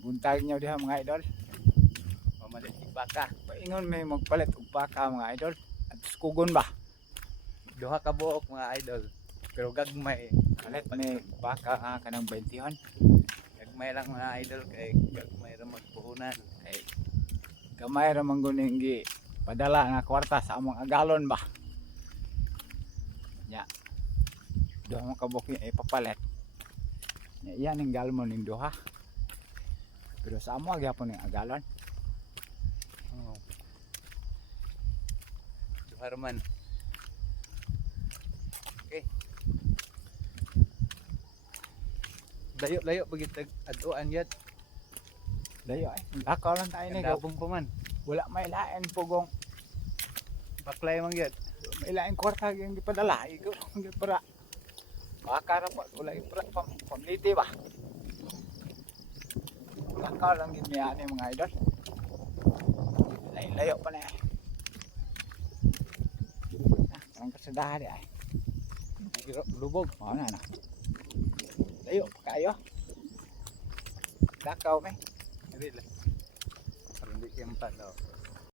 buntag niyo diha mga idol. Pamalit og baka. Paingon may magpalit og baka mga idol. At kugon ba? Duha ka buok mga idol. Pero gagmay. Palit may baka kanang 20 Gagmay lang mga idol kay gagmay ra magpuhunan. ay gamay ra man guning gi padala nga kwarta sa among agalon ba. Nya. Duha mo kabuk ni ipapalit. Nya iya ning galmon ning duha. Pero sa amo gyapon ning agalon. Oh. Duha ra man. Okay. Layo-layo pagitag aduan yat. Dayo ay. Lakaw lang tayo ni Kandabong pa man. wala may lain pugong Baklay man yat. may lain kwarta yung gipadala ikaw para baka ra pa wala ipra pamliti ba. Lakaw lang gid niya ni mga idol. Layo pa na. Ang kasadahan ay. Lubog, mao na. Layo pa kayo. Lakaw me. Dili lang. Para hindi kempat daw.